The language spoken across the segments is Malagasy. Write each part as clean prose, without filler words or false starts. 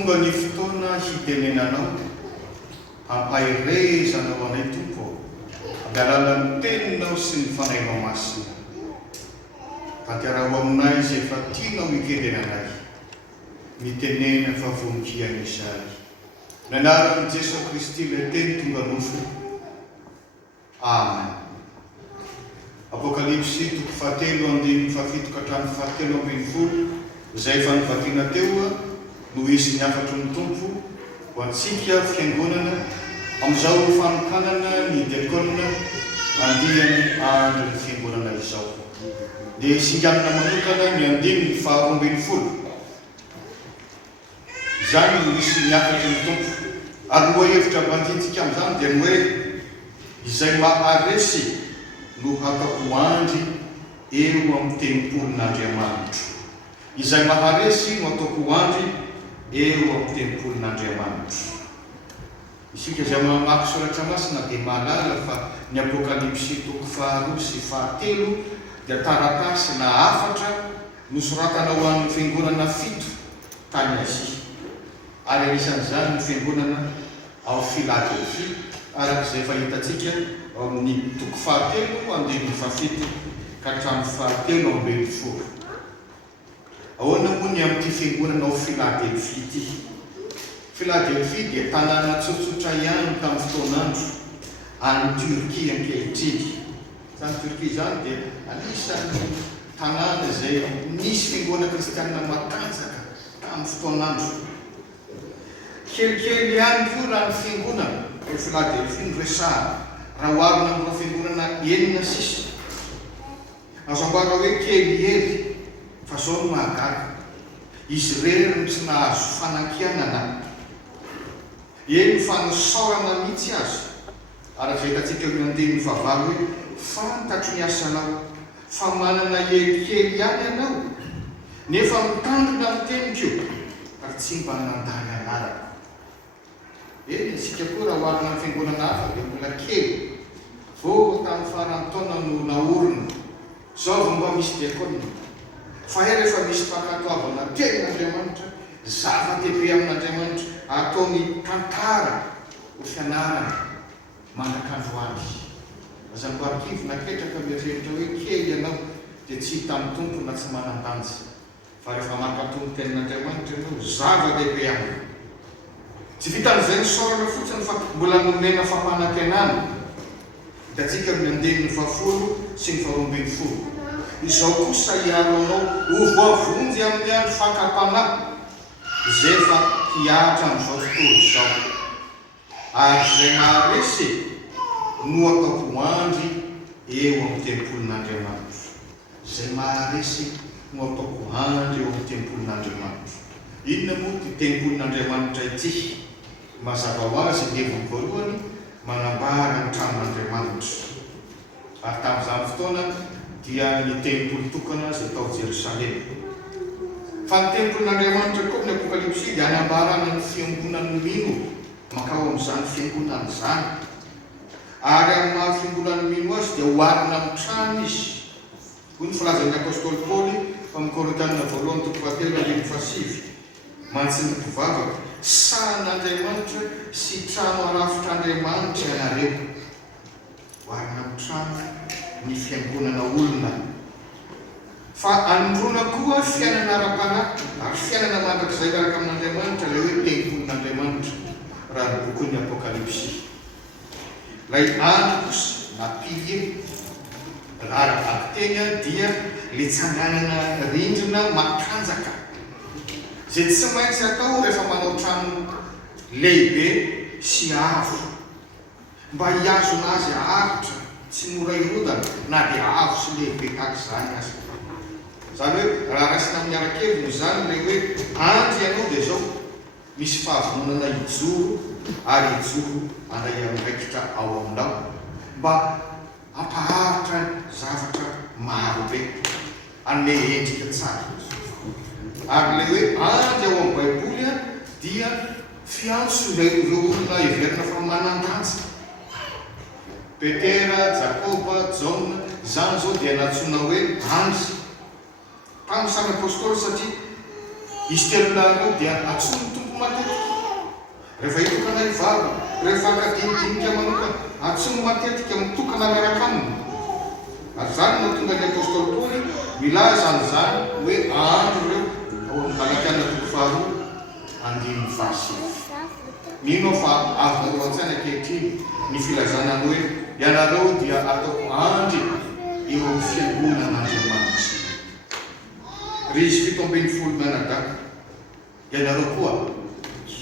tonga ny fotoana hitenenanao ampairezanao anay tompo aby alalan'ny teninao sy ny fanainao masina tanterao aminay izay efa tianao hikendenanay mitenena fa voninkiana izay ny anaran'i Jesosy Kristy ilay teny tonga nofo. Amen. Apokalipsy 7:7-7 izay efa nivakiana teo no isy ny afatry ny tompo ho antsika fiangonana amin'izao fanokanana ny diakonina andiany andro ny fiangonana izao. Dia isinganana manokana ny 5:12 izany no misy ny afatry ny tompo. Ary moa hevitra mandintsika amin'izany dia ny hoe izay maharesy no hatako andry eo amin'ny tempolon'Andriamanitra. Izay maharesy no hatako andry eo amin'ny tempolon'Andriamanitra. Isika izay mamaky soratra masina dia mahalala fa ny Apokalipsy 2:7 dia taratasy na afatra nosoratana ho an'ny fiangonana 7 tany Asia. Ary anisan'izany ny fiangonana ao Filadelfia arak'izay fahitantsika ao amin'ny 2:7 ka hatramin'ny 7:12. Ahoana moa ny amin'ity fiangonana ao Filadelfia ity? Filadelfia dia tanàna tsotsotra ihany tamin'ny fotoanandro any Turkia ankehitriny. Izany Turkia izany dia anisan'ny tanàna izay nisy fiangonana kristianina matanjaka tamin'ny fotoanandro. Kelikely ihany koa raha ny fiangonana ao Filadelfia no resahana raha oharina amin'ireo fiangonana 9 sisa. Azo ambara hoe kelyhely fa zao no mahagaga. Izy reriny tsy nahazo fanankianana. Eny fanosaorana mihitsy azy. Ary izay hitantsika eo amin'ny 9 hoe fantatro ny asanao fa manana helikely ihany ianao nefa mitandrina ny teniko ary tsy mba nandany anarako. Eny isika koa raha oharina amin'ny fiangonana hafa dia mbola kely. Vao tamin'ny faran'ny taona no naorina. Zao vao mba misy diakonina. Fa rehefa misy mpankatoavana tenin'Andriamanitra, zava-dehibe amin'Andriamanitra ataony tantara ho fianarana mandrakandroany. Azam-boarikivy naketraka mieritreritra hoe kely ianao dia tsy hita amin'ny tompo na tsy manan-danja. Fa rehefa mankatony tenin'Andriamanitra ianao zava-dehibe aminy. Tsy vitan'izay ny saorana fotsiny fa mbola nomena fampanantenana. Hitantsika amin'ny 10:10 sy ny 12. Izao kosa hiaro anao ho voavonjy amin'ny andro fakapanahy izay efa hiatra amin'izao tontolo izao. Ary izay maharesy no atako andry eo amin'ny tempolon'Andriamanitra. Izay maharesy no atako andry eo amin'ny tempolon'Andriamanitra. Inona moa ty tempolon'Andriamanitra ity? Mazava ho azy ny heviny voalohany manambara ny tranon'Andriamanitra. Ary tamin'izany fotoana dia ny tempolo tokana izay tao Jerosalema. Fa ny tempolon'Andriamanitra koa ny Apokalipsy dia anambarana ny fiangonan'ny mino makao amin'izany fiangonana izany. Ary amin'ny maha fiangonan'ny mino azy dia hoharina amin'ny trano izy. Koa ny filazan'ny apôstôly Paoly amin'ny Korintianina 2:7 mantsy ny mpivavaka sahan'Andriamanitra sy trano arafitr'Andriamanitra ianareo. Hoharina amin'ny trano ny fiangonana olona. Fa androna koa fiainana ara-panahy ary fiainana mandrakizay miaraka amin'Andriamanitra ilay hoe tempolon'Andriamanitra raha ny bokon'ny Apokalipsy. Ilay andro kosa na pilier raha aravaky teny dia le tsanganana rindrina matanjaka izay tsy maintsy atao rehefa manao trano lehibe sy avo mba hiazona azy ahitra tsy mora irodana na dia avo sy lehibe tahaka izany azy. Izany hoe raha raisina amin'ny arakeviny izany le hoe andry ianao dia zao misy fahavonana ijoro ary ijoro anday amin'ndraikitra ao aminao mba ampaharitra zavatra maro be anome endrika tsara. Ary le hoe andry ao amin'ny Baiboly dia fiantso ireo olona iverina fa manan-danja. Petera, Jakoba, Jaona, izany zao dia natsona hoe andry tamin'ny samy apôstôly satria izy telo lahy ireo dia atsomy tompo matetika. Rehefa hitokana ivava, rehefa akadinidinika manokana, atsono matetika mitokana miaraka aminy. Ary zany no tonga ny apôstôly Paoly milaza an'izany hoe andro ireo ao amin'ny Galatiana 2:5. Mino fa avy an-tsaina ankehitriny ny filazana hoe ianareo dia ataoko andry eo amin'ny fiangonan'Andriamanitra. Ry izy 17 mianadahy, ianareo koa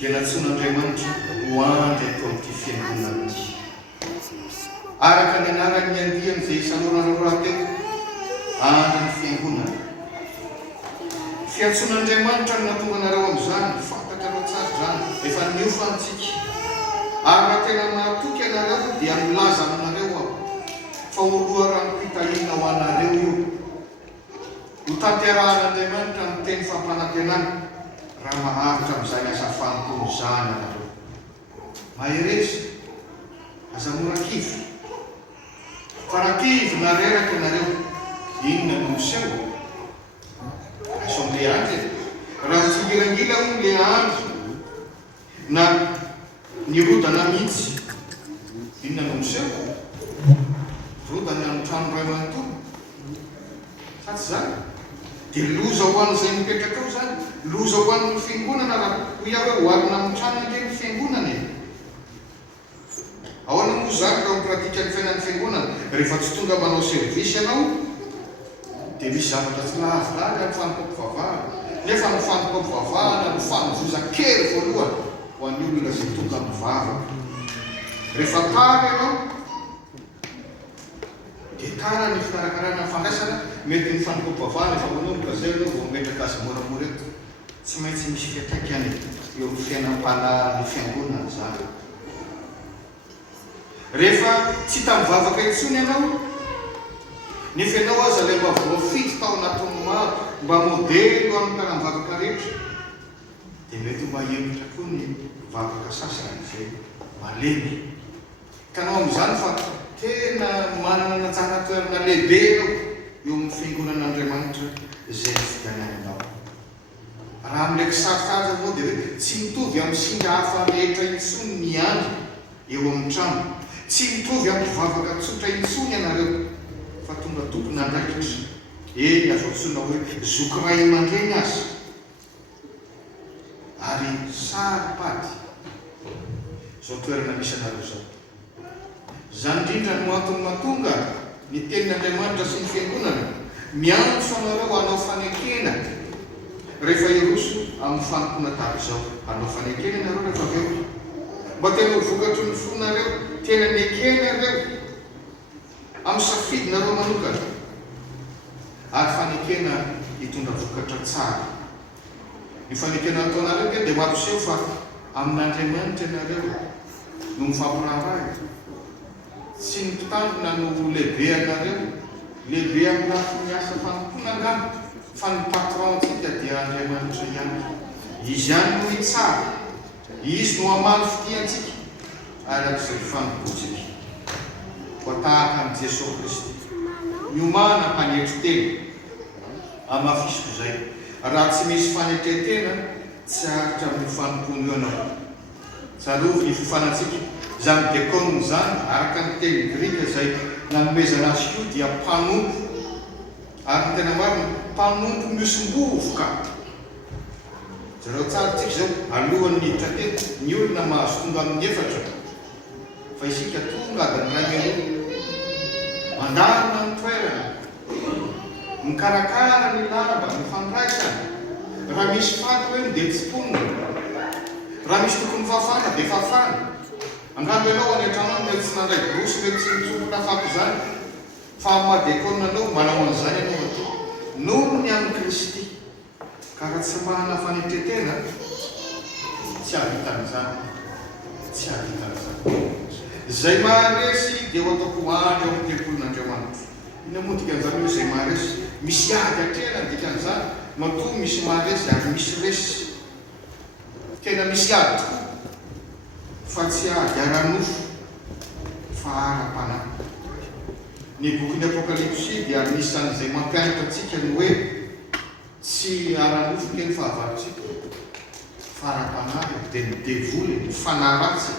dia natsoin'Andriamanitra ho andry atao amin'ity fiangonana ity. Araka ny anarany andiany izay isan'orana rahateo, andry ny fiangonana. Fiantsoan'Andriamanitra no natonga anareo amin'izany, fantatrareo tsara izany, efa niofantsika. Ary raha tena mahatoky anareo dia milaza aminareo aho fa oloha raha mipitahina ho anareo io. Ho tanterahan'Andriamanitra ny teny fampanantenana raha maharitra amin'izany asa famponizany anareo. Mahereza, aza mora kivy. Fa raha kivy na reraka anareo, inona no miseho? Somle andro raha tsingilangila ho le andro na nirodana mihitsy, inona no miseho? Rodana amin'ny trano ray manontolo. Satsy zany dia loza ho an'izay mipetraka ao zany, loza ho an'ny fiangonana raha ho iaho hoe hoarina amin'ny trano ange ny fiangonana. Ahoana moa zany raha mipratika ny fiainan'ny fiangonana? Rehefa tsy tonga manao servisy ianao dia misy zavatra tsy lahavolaga ny fanompam-pivavahana. Nefa ny fanompam-pivavahana no fanovozan kely voalohany ho an'ny olona izay tonga mivavaka. Rehefa tara ianao dia tara ny fikarakarana fandraisana, mety ny fanompam-pivavahana efa manomboka zay ianao vao metraka azy moramora eto. Tsy maintsy misy fiantraikany eo amin'ny fiainam-panahy ny fiangonana zany. Rehefa tsy tamivavaka intsony ianao, nefa ianao aza ilay mba voafito tao anatin'ny maro mba modelo amin'ny mpiara-mivavaka rehetra, dia mety mba hevitra koa ny vavaka sasany izay malemy. Hitanao amin'izany fa tena manana anajana toerana lehibe ianao eo amin'ny fiangonan'Andriamanitra izay figananao. Raha amin'ilay kisarikaza moa dia hoe tsy mitovy amin'ny singa hafa rehetra intsony ny andro eo amin'ny trano, tsy mitovy amin'ny vavaka tsotra intsony ianareo, fa tonga tompona andraikitra. Eny azo antsoina hoe zokiray aman-dreny azy, ary saripady zao toerana misy anareo zao. Zany indrindra no antony mahatonga ny tenin'Andriamanitra sy ny fiangonana miantso anareo hanao fanekena rehefa iroso amin'ny fanompona tahaka izao. Hanao fanekena ianareo rehefa avy eo, mba tena ho vokatry ny fonareo, tena nekena ireo amin'ny safidinareo manokana, ary fanekena hitondra vokatra tsara. Ny fanekena ataonareo dia mampiseho fa amin'Andriamanitra ianareo no mifampiraharaha, tsy ny mpitandrina no lehibe anareo, lehibe amin'ny lafiny asa fanompona angano, fa ny patron-tsika dia Andriamanitra ihany. Izy ihany no hitsara, izy no hamaly fitiantsika arak'izay fanompoantsika. Ho tahaka amin'ny Jesosy Kristy miomana hanetry tena amafisiko izay. Raha tsy misy fanetretena, tsy aritra amin'ny fanompony io anao. Tsarovy ny fifanantsika zany dekônina zany, araka ny teny grika izay nanomezana azy io dia mpanompo, ary ny tena marina mpanompo miosombovoka. Zareo tsara tsika zao alohan'ny niditra teto ny olona mahazo tonga amin'ny efatra, fa isika tonga adany ray melo mandarina ny toerana, mikarakara ny lamba, ny fandraisana. Raha misy faty hoe dia tsy ponina, raha misy tokony fafana dia fafana. Angamba ianao any an-trano mety tsy nandray borosy, mety tsy nitsopona fato zany, fa madekônina anao manao an'izany ianao atao noho ny amin'ny Kristy. Ka raha tsy manana fanetretena, tsy havitan'izany, tsy havitan'izany. Izay maharesy dia ho ataoko andro eo amin'ny tempolin'Andriamanitra. Ina moa dikan'izany hoe izay maharesy, misy ady atrena dikan'izany, matoa misy maharesy ary misy resy. Tena misy ady tokoa, fa tsy ady ara-nofo, fa ara-panahy. Ny bokin'ny Apokalipsy dia anisan'izay mampianatra antsika ny hoe tsy ara-nofo kely fahavaritsika, fara-panahy dia midevoly ny fanaratsy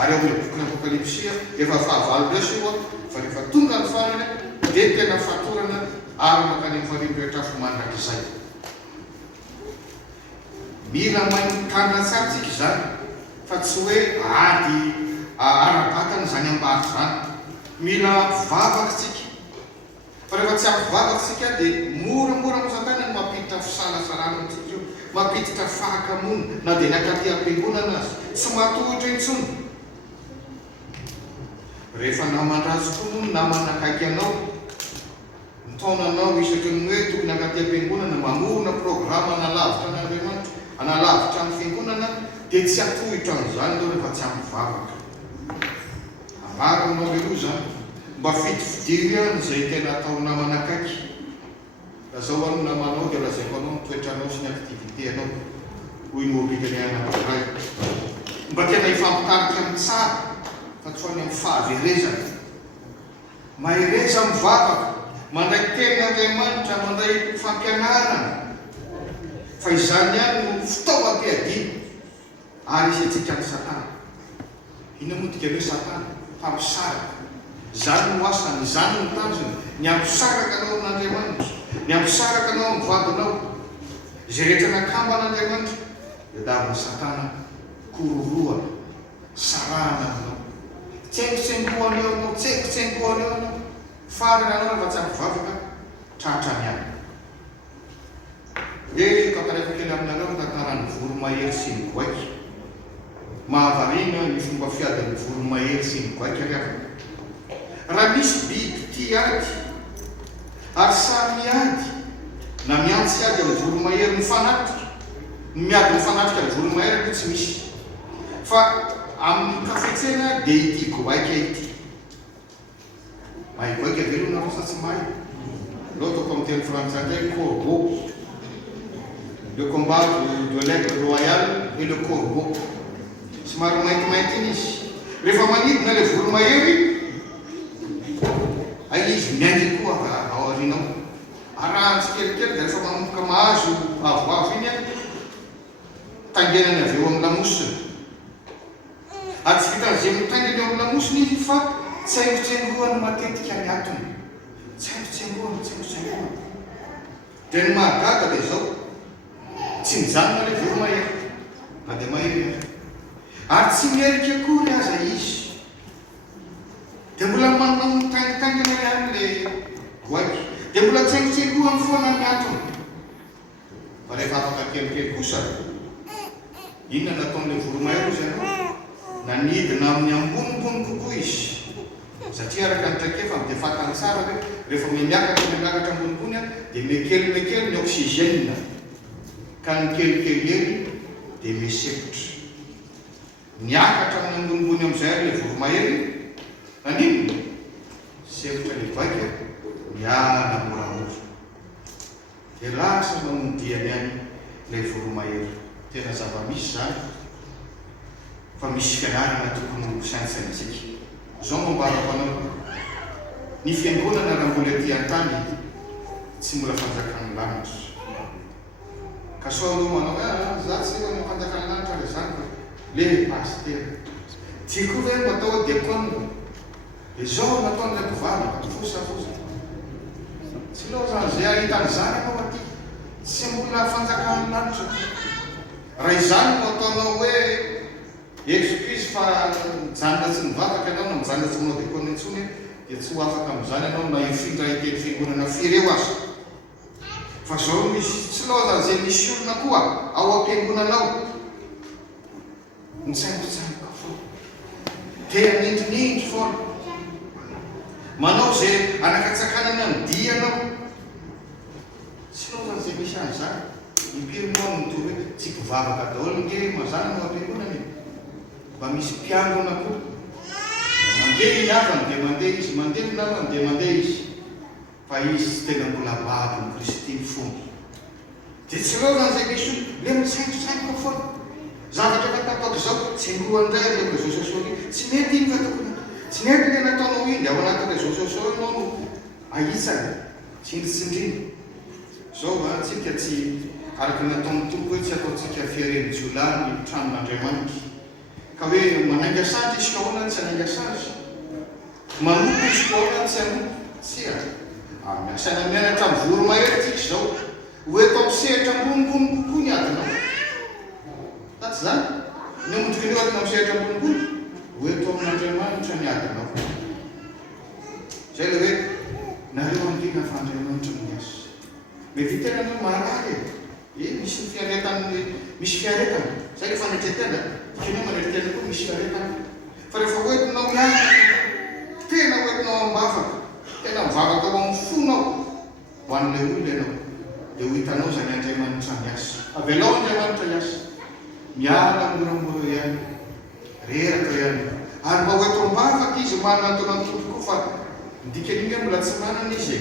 ary ao amin'ilay boky n'Apokalipsia efa fahavalo resoa fa rehefa tonga ny farany dia tena fatorana ary makany amin'ny farimpetrafo mandrakizay. Mila mankandra tsara tsika izany fa tsy hoe ady ara-batana izany ambary izany. Mila ampivavaka tsika fa rehefa tsy ampivavaka tsika dia moramora mo satana ny mampiditra fisalasarana amintsika io, mampiditra fahakamoana na dia ny akaty am-piangonana azy tsy matohitra intsony. Rehefa namandrazo tomono na manakaiky anao taonanao isaky ny hoe tokony akaty am-piangonana mamorona programa analavitra n'Andriamanitra, analavitra amin'ny fiangonana dia tsy atohitra amin'izany ianao rehefa tsy ampivavaka. Ambaranao aloha zany mba fitifidio ihany izay tena atao namanakaiky. Lazao anao namanao dia lazaiko anao mitoetranao sy ny aktivité anao hoy ny orbitany anankiray mba tena ifampitarika amin'ny tsara fa tsy hoany amin'ny fahaverezana. Mahereza mivavaka mandray tenin'Andriamanitra, mandray fampianarana, fa izany ihany no fitaovam-piadiana ary isantsika ny Satana. Ina moa dika hoe Satana? Hampisaraka. Izany no asany, izany no tanjony, ny hampisaraka anao amin'Andriamanitra, ny hampisaraka anao amin'ny vadinao. Izay rehetra nakamba an'Andriamanitra dia davin'ny Satana kororoana, sarahana aminao, tsengotsengoana eo anao, tsengotsengoana eo anao, farana anao rehefa tsy ampivavaka tratrany any. Tantarako kely aminareo ny tantaran'ny voromahery sy ny goaiky. Mahavariana ny fomba fiadan'ny voromahery sy ny goaiky ariavana. Raha misy biby tia ady ary samy ady na miantsy ady amin'ny voromahery mifanatrika, miady mifanatrika amin'ny voromahery aloha tsy misy, fa amin'ny kafetsena dia ity goaiky ity. Mahay goaiky avelona rosa tsy mahay. L'autre comme teny frantsay corbeau. Le combat de l'aigle royal et le corbeau. Somary maintimainty iny izy. Rehefa manidina ilay voromahery, izy miaingy koa ao aorianao. Arahany tsikelikely dia rehefa manomboka mahazo avoavo iny tangenany avy eo amin'ny lamosiny. Ary tsy vitan'izay mitangeny eo amin'ny lamosiny izy fa tsaingotsaingohany matetika ny atony. Tsaingotsaingohany. Dia ny mahagaga dia izao, tsy mijanona ilay voromahery na dia mahery ary tsy mierika akory aza izy, dia mbola manao mitangitangina ihany ilay goaiky, dia mbola tsaingotsaingohany foana ny atony. Fa rehefa afaka kelikely kosa, inona nataon'ilay voromahery izy ianao? Nanidina amin'ny ambonimbony kokoa izy. Satria araka ny traikefa dia fantany tsara hoe rehefa miakatra ambonimbony dia mekelimekely ny oxygène, ka ny kelikely eny dia misepotra. Miakatra amin'ny ambonimbony amin'izay ilay voromahery, nanino? Sepotra ilay goaiky, miala moramora. Dia lasa mamondiany any ilay voromahery. Tena zava-misy zany, fa misy fianarana tokony ho saintsaintsika. Zao mambarako anao, ny fiangonana raha mbola ety an-tany tsy mbola fanjakan'ny lanitra. Ka sao anao manao za tsy hoe fanjakan'ny lanitra le zany le paster. Tiako hoe matao diakona. Dia zao nataon'ilay mpivavaka fosafosa. Tsy loatra izay ahitan'izany anao aty, tsy mbola fanjakan'ny lanitra. Raha izany no ataonao hoe excuse fa mijanona tsy mivavaka ianao na mijanona tsy manao diakona intsony dia tsy ho afaka amin'izany ianao na ifindra iteny fiangonana fireo azy. Fa zao misy tsy loatra izay misy olona koa ao am-piangonanao mitsaingotsaingoka foana, dia nindrinindry foana, manao izay anakatsakanana ny dianao. Tsy loatra izay misy an'izany. Impiry moa ny toy hoe tsy mpivavaka daholo nge mazana no am-piangonana. Mba misy mpiangona koa, mandeha iny avany dia mandeha izy, mandeha ny namany dia mandeha izy, fa izy tsy tena mbola babiny Kristy ny fomba. Dia tsy loatra izay misy le mitsaingotsaingoka foana. Zavatra fatapaka izao tsengohany indray le réseaux sociaux iny, tsy mety iny fatapaka, tsy mety le nataonao iny ao anaty réseaux sociaux ianao no ahitsany, tsindritsindriny. Zao tsika tsy araka nataon'ny tompo hoe tsy ataontsika fiareny jiolany tranon'Andriamanitra ka hoe manainga sazy izy ka hoana tsy anainga sazy manompo izy ka hoana tsy anompo tsia miasaina mianatra mivoro mahery tsika zao hoe tao sehatra ambonimbony kokoa ny adinao tatsy zany ny omodika neo adina misehatra ambonimbony hoe tao amin'Andriamanitra ny adinao zay le hoe nareo angina fa Andriamanitra miasa mevitena no marary misy misy fiaretana zay le fanetretena keny manetretena koa misy fiaretana fa rehefa hoentinao miaraka tena hoentinao ambavaka tena mivavaka ao amin'ny fonao ho an'le olona ianao dia ho hitanao zany Andriamanitra miasa avelao Andriamanitra miasa miala moramora ihany reraka ihany ary mba hoento ambavaka izy manantona ny tompo koa fa ndikaninga mbola tsy manana izy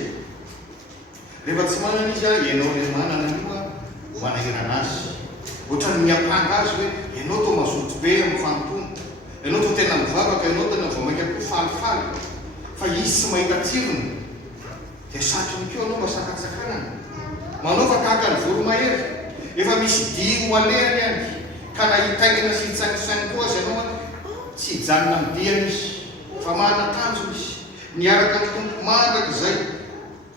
rehefa tsy manana izy ianao le manana ioa manahirana azy ohatrany miapanga azy hoe ianao to mazoto be amin'ny fanontona ianao to tena mivavaka ianao tena vamaika koa falifaly fa izy tsy mahita tsirony dia satrony keo anao mba sakatsakanana manao fa tahaka ny voro mahery efa misy di ho alehany any ka nahitaingana sy hitsangisainy koa azy ianao tsy hijanona midiana izy fa mahana-tanjona izy niaraka ny tompo mandraka izay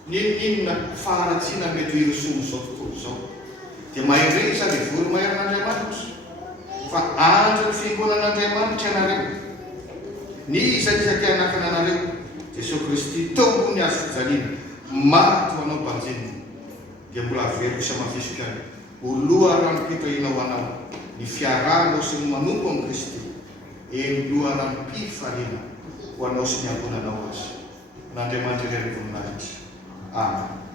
ninonina faharatsiana mety ho irosomy zao tontolo zao dia mahery izy le voro mahery n'Andriamanitra fa andro ny fiangonan'Andriamanitra ianareo ny izay anakana anareo Jesosy Kristy tao ambony azo fijaliana maty ho anao banjeny dia mbola avelo isa mafisika oloha ranom-pitahiana ho anao ny fiarahanao sy ny manompo amin'ny Kristy loha ranom-pifaliana ho anao sy ny angonanao azy n'Andriamanitra iray ny voninahitra. Amen.